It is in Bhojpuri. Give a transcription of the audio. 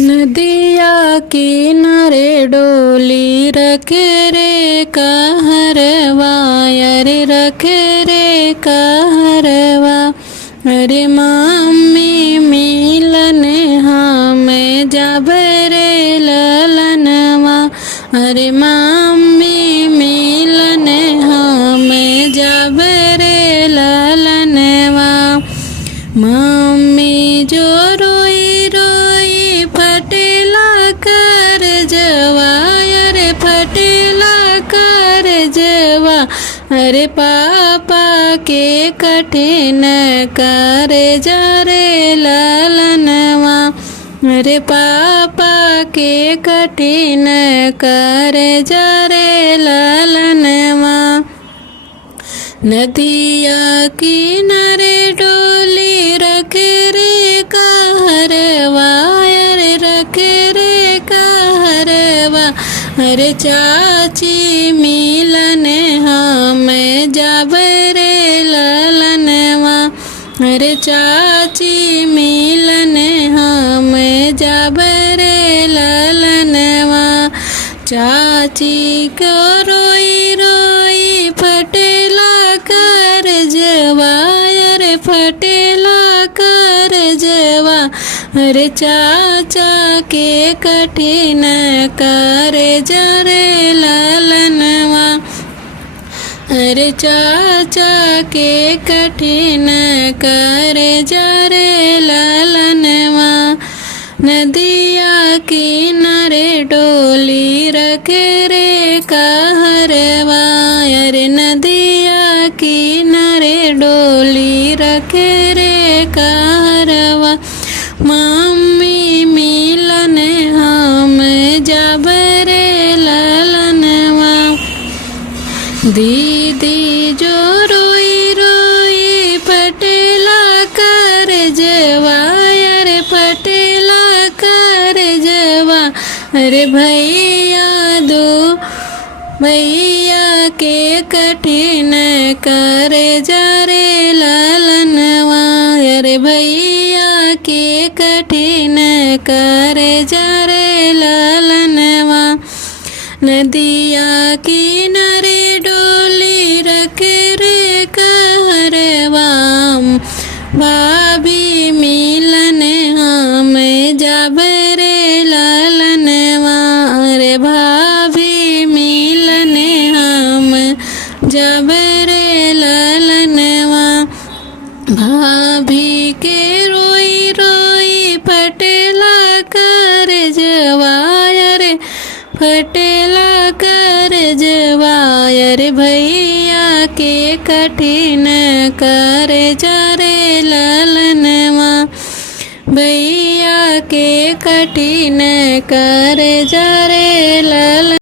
नदिया किनारे डोली रखे रे कहरवा, अरे रखे रे कहरवा। अरे मम्मी मिलन हमें जाबे रे ललनवा, अरे मम्मी मिलन हमें जाबे रे ललनवा। मम्मी जो रोई रोई फटेला कर जवा, अरे फटेला कर जवा। अरे पापा के कठिन करे जा रे ललनवा, अरे पापा के कठिन करे जा रे ललनवा। नदिया किनारे डोली रखे रे कहरवा, अरे रखे रे कहरवा। अरे चाची मिलन हमें जाबे रे ललनवा, अरे चाची मिलन हमें जाबे रे ललनवा। चाची को रोई रोई फटेला कर जवा, अरे फटेला कर जवा। अरे चाचा के कठिन करे जा रे ललनवा, अरे चाचा के कठिन करे जा रे ललनवा। नदिया किनारे डोली रखे रे कहरवा, अरे नदिया किनारे डोली रखे रे कहरवा। मम्मी मिलन हम जाबे रे ललनवा। दीदी जो रोई रोई फटेला कर जवा, अरे फटेला कर जवा। अरे भैया दो भैया के कठिन करे जा रे ललनवा, अरे भैया के कठिन करे जा रे ललनवा। नदिया किनारे डोली रखे रे कहरवा, भाभी मिलन हमें जाबे रे ललनवा, अरे भाभी मिलन हम जाबे रे ललनवा। भाभी के रोई रोई फटेला कर जवा, अरे फटेला कर जवा। अरे भैया के कठिन करे जा रे ललनवा, भैया के कठिन करे जा रे ललन।